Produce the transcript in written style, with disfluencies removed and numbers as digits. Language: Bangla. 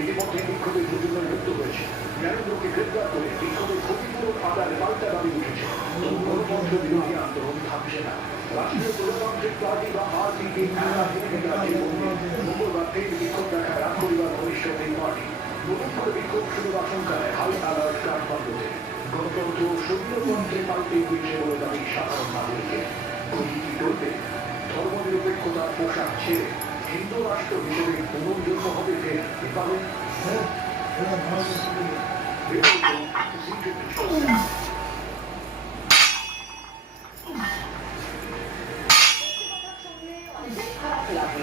ইতিমধ্যে বিক্ষোভে দুজনের মৃত্যু হয়েছে। ন্যারেন্দ্রকে গ্রেপ্তার করে বিক্ষোভের ক্ষতিপূরণ আদায় পাল্টা দাবি উঠেছে। গণতন্ত্র বিরোধী আন্দোলন থামছে না। রাষ্ট্রীয় প্রজাতান্ত্রিক পার্টি বা আরপিপি মঙ্গলবার থেকে বিক্ষোভ দেখায় রাত পরিবার ঘনিষ্ঠ এই পার্টি। নতুন করে বিক্ষোভ শুরুর আশঙ্কায় হাই অ্যালার্ট কাঠমান্ডুতে। গণতন্ত্র স্বৈরতন্ত্রে পাল্টে গিয়েছে বলে দাবি সাধারণ নাগরিকের। প্রকৃতি চলবে ধর্মনিরপেক্ষতার পোশাক ছেড়ে হিন্দু রাষ্ট্র হিসেবে পুনর্জন্ম হবে ফের এভাবে। খারাপ লাগে